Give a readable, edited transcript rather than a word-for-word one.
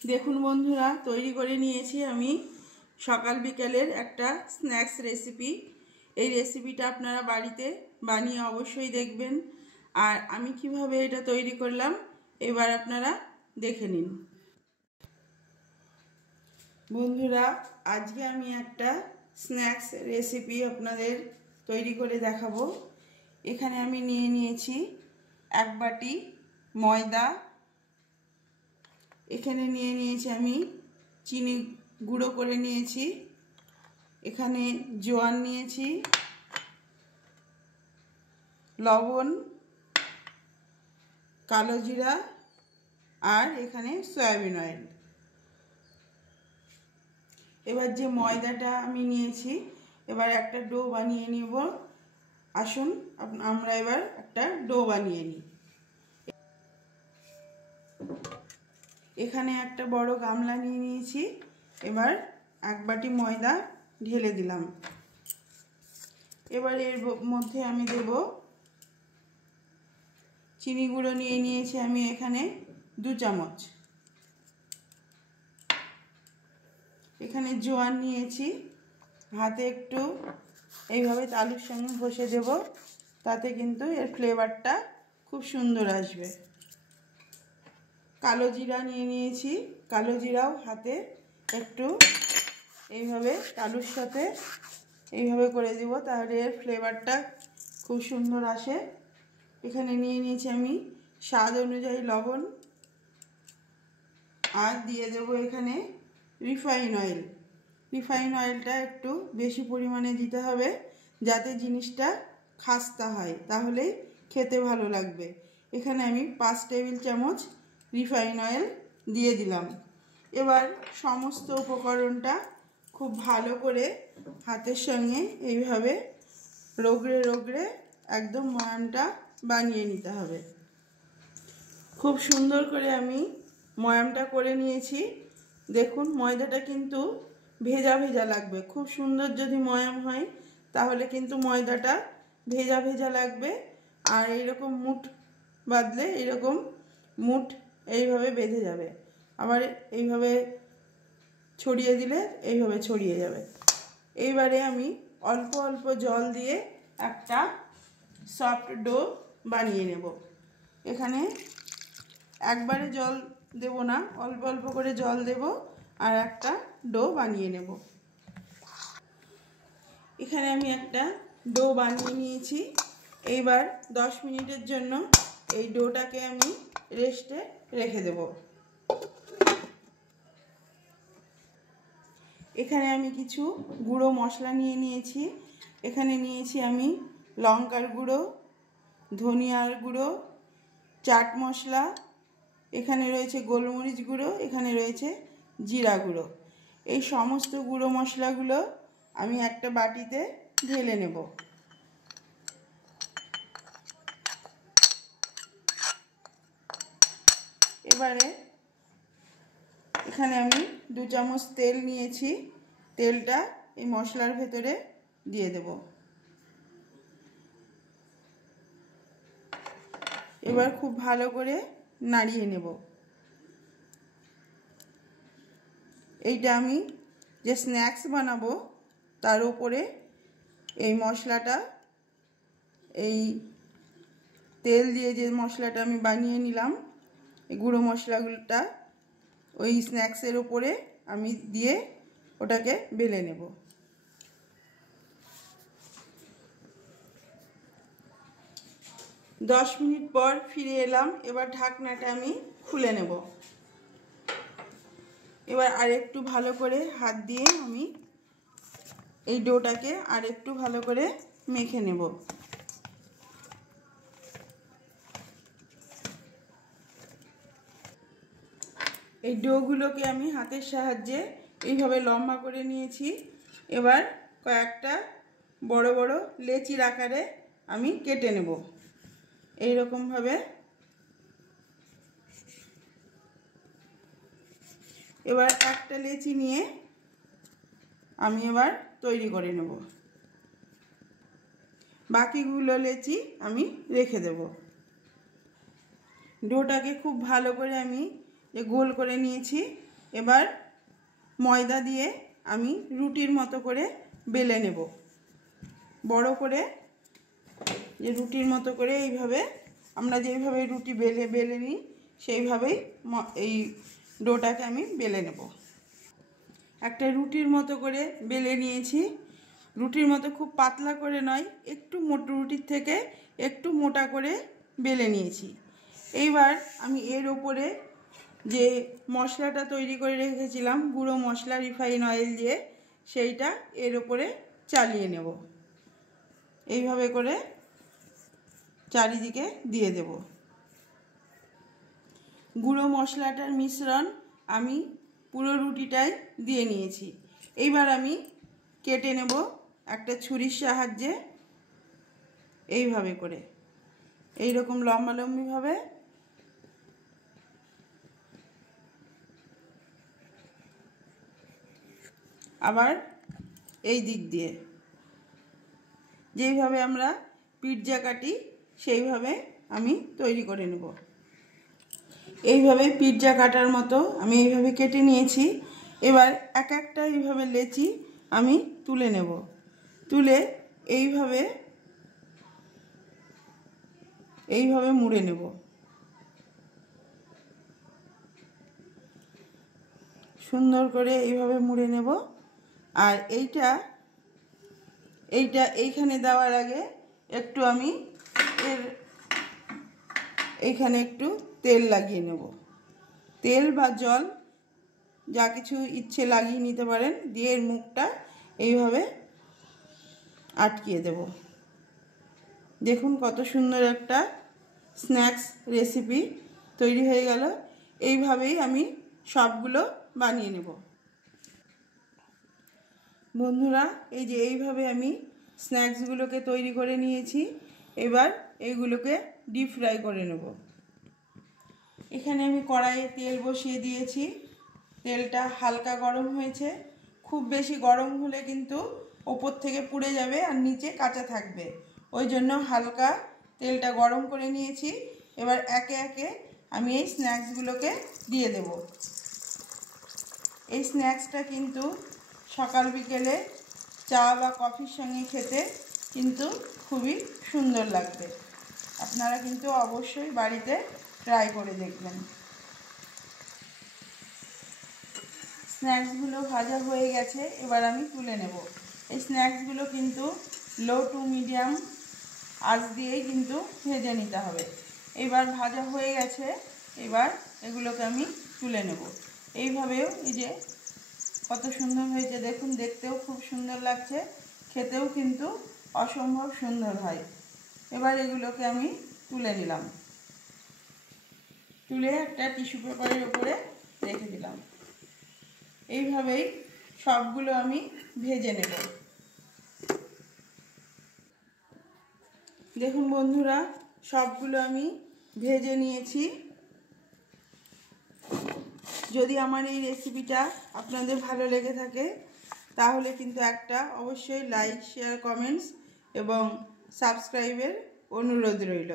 দেখুন বন্ধুরা, তৈরি করে নিয়েছি আমি সকাল বিকেলের একটা স্ন্যাক্স রেসিপি। এই রেসিপিটা আপনারা বাড়িতে বানিয়ে অবশ্যই দেখবেন। আর আমি কিভাবে এটা তৈরি করলাম এবার আপনারা দেখে নিন। বন্ধুরা, আজকে আমি একটা স্ন্যাক্স রেসিপি আপনাদের তৈরি করে দেখাবো। এখানে আমি নিয়ে নিয়েছি 1 বাটি ময়দা। এখানে নিয়ে নিয়েছি আমি চিনি গুঁড়ো করে নিয়েছি। এখানে জোয়ান নিয়েছি, লবণ, কালো জিরা আর এখানে সয়াবিন অয়েল। এবার যে ময়দাটা আমি নিয়েছি, এবার একটা ডো বানিয়ে নিব। আসুন আমরা এবার একটা ডো বানিয়ে নিই। এখানে একটা বড় গামলা নিয়ে নিয়েছি। এবার 1 বাটি ময়দা ঢেলে দিলাম। এবার এর মধ্যে আমি দেব চিনি গুঁড়ো নিয়ে নিয়েছি আমি এখানে 2 চামচ। এখানে জোয়ান নিয়েছি, হাতে একটু এইভাবে তালুর সঙ্গে ঘষে দেব, তাতে কিন্তু এর ফ্লেভারটা খুব সুন্দর আসবে। কালো জিরা নিয়ে নিয়েছি, কালো জিরাও হাতে একটু এইভাবে তালুর সাথে এইভাবে করে দেব, তাহলে এর ফ্লেভারটা খুব সুন্দর আসে। এখানে নিয়ে নিয়েছি আমি স্বাদ অনুযায়ী লবণ, আর দিয়ে দেব এখানে রিফাইন অয়েল। রিফাইন অয়েলটা একটু বেশি পরিমাণে দিতে হবে, যাতে জিনিসটা খাস্তা হয়, তাহলেই খেতে ভালো লাগবে। এখানে আমি 5 টেবিল চামচ রিফাইন অয়েল দিয়ে দিলাম। এবার সমস্ত উপকরণটা খুব ভালো করে হাতের সঙ্গে এইভাবে রগড়ে রগড়ে একদম ময়ানটা বানিয়ে নিতে হবে। খুব সুন্দর করে আমি ময়ামটা করে নিয়েছি। দেখুন, ময়দাটা কিন্তু ভেজা ভেজা লাগবে। খুব সুন্দর যদি ময়াম হয় তাহলে কিন্তু ময়দাটা ভেজা ভেজা লাগবে। আর এইরকম মুঠ বাঁধলে এইরকম মুঠ এইভাবে বেঁধে যাবে। আবার এইভাবে ছড়িয়ে দিলে এইভাবে ছড়িয়ে যাবে। এইবারে আমি অল্প অল্প জল দিয়ে একটা সফট ডো বানিয়ে নেব। এখানে একবারে জল দেব না, অল্প অল্প করে জল দেব আর একটা ডো বানিয়ে নেব। এখানে আমি একটা ডো বানিয়ে নিয়েছি। এইবার 10 মিনিটের জন্য এই ডোটাকে আমি রেস্টে রেখে দেব। এখানে আমি কিছু গুঁড়ো মশলা নিয়ে নিয়েছি। এখানে নিয়েছি আমি লঙ্কার গুঁড়ো, ধনিয়ার গুঁড়ো, চাট মশলা, এখানে রয়েছে গোলমরিচ গুঁড়ো, এখানে রয়েছে জিরা গুঁড়ো। এই সমস্ত গুঁড়ো মশলাগুলো আমি একটা বাটিতে ঢেলে নেব। এবারে এখানে আমি 2 চামচ তেল নিয়েছি। তেলটা এই মশলার ভেতরে দিয়ে দেব। এবার খুব ভালো করে নাড়িয়ে নেব। এইটা আমি যে স্ন্যাক্স বানাবো তার উপরে এই মশলাটা, এই তেল দিয়ে যে মশলাটা আমি বানিয়ে নিলাম, এই গুঁড়ো মশলাগুলোটা ওই স্ন্যাক্সের উপরে আমি দিয়ে ওটাকে বেলে নেব। দশ মিনিট পর ফিরে এলাম। এবার ঢাকনাটা আমি খুলে নেব। এবার আরেকটু ভালো করে হাত দিয়ে আমি এই ডোটাকে আরেকটু ভালো করে মেখে নেব। এই ডোগুলোকে আমি হাতের সাহায্যে এইভাবে লম্বা করে নিয়েছি। এবার কয়েকটা বড় বড় লেচির আকারে আমি কেটে নেব। এইরকমভাবে এবার একটা লেচি নিয়ে আমি এবার তৈরি করে নেব। বাকিগুলো লেচি আমি রেখে দেব। ডোটাকে খুব ভালো করে আমি গোল করে নিয়েছি। এবার ময়দা দিয়ে আমি রুটির মতো করে বেলে নেব। বড় করে যে রুটির মতো করে এইভাবে আমরা যেইভাবে রুটি বেলে নিই সেইভাবেই এই ডোটাকে আমি বেলে নেব। একটা রুটির মতো করে বেলে নিয়েছি। রুটির মতো খুব পাতলা করে নয়, একটু মোটা, রুটির থেকে একটু মোটা করে বেলে নিয়েছি। এইবার আমি এর ওপরে যে মশলাটা তৈরি করে রেখেছিলাম গুঁড়ো মশলা রিফাইন অয়েল দিয়ে, সেইটা এর ওপরে চালিয়ে নেব। এইভাবে করে চারিদিকে দিয়ে দেব। গুঁড়ো মশলাটার মিশ্রণ আমি পুরো রুটিটায় দিয়ে নিয়েছি। এইবার আমি কেটে নেব একটা ছুরির সাহায্যে, এইভাবে করে, এইরকম লম্বালম্বিভাবে। আবার এই দিক দিয়ে যেইভাবে আমরা পিৎজা কাটি সেইভাবে আমি তৈরি করে নেব। এইভাবে পিৎজা কাটার মতো আমি এইভাবে কেটে নিয়েছি। এবার এক একটা এইভাবে লেচি আমি তুলে নেব। তুলে এইভাবে মুড়ে নেব। সুন্দর করে এইভাবে মুড়ে নেব। আর এইটা এইখানে দেওয়ার আগে একটু আমি এইখানে একটু তেল লাগিয়ে নেব। তেল বা জল যা কিছু ইচ্ছে লাগিয়ে নিতে পারেন। দিয়ে এর মুখটা এইভাবে আটকিয়ে দেব। দেখুন কত সুন্দর একটা স্ন্যাক্স রেসিপি তৈরি হয়ে গেল। এইভাবেই আমি সবগুলো বানিয়ে নেব। বন্ধুরা, এই যে এইভাবে আমি স্ন্যাক্সগুলোকে তৈরি করে নিয়েছি। এবার এইগুলোকে ডিপ ফ্রাই করে নেব। এখানে আমি কড়াইয়ে তেল বসিয়ে দিয়েছি। তেলটা হালকা গরম হয়েছে। খুব বেশি গরম হলে কিন্তু ওপর থেকে পুড়ে যাবে আর নিচে কাঁচা থাকবে। ওই জন্য হালকা তেলটা গরম করে নিয়েছি। এবার একে একে আমি এই স্ন্যাক্সগুলোকে দিয়ে দেব। এই স্ন্যাক্সটা কিন্তু সকাল বিকেলে চা বা কফির সঙ্গে খেতে কিন্তু খুবই সুন্দর লাগবে। আপনারা কিন্তু অবশ্যই বাড়িতে ট্রাই করে দেখবেন। স্ন্যাক্সগুলো ভাজা হয়ে গেছে। এবার আমি তুলে নেব। এই স্ন্যাক্সগুলো কিন্তু লো টু মিডিয়াম আঁচ দিয়েই কিন্তু ভেজে নিতে হবে। এবার ভাজা হয়ে গেছে। এবার এগুলোকে আমি তুলে নেব। এইভাবেও এই যে কত সুন্দর হয়েছে দেখুন, দেখতেও খুব সুন্দর লাগছে, খেতেও কিন্তু অসম্ভব সুন্দর হয়। এবার এগুলোকে আমি তুলে নিলাম। তুলে একটা টিস্যু পেপারের উপরে রেখে দিলাম। এইভাবেই সবগুলো আমি ভেজে নেব। দেখুন বন্ধুরা, সবগুলো আমি ভেজে নিয়েছি। যদি আমার এই রেসিপিটা আপনাদের ভালো লেগে থাকে তাহলে কিন্তু একটা অবশ্যই লাইক, শেয়ার, কমেন্টস এবং সাবস্ক্রাইবের অনুরোধ রইল।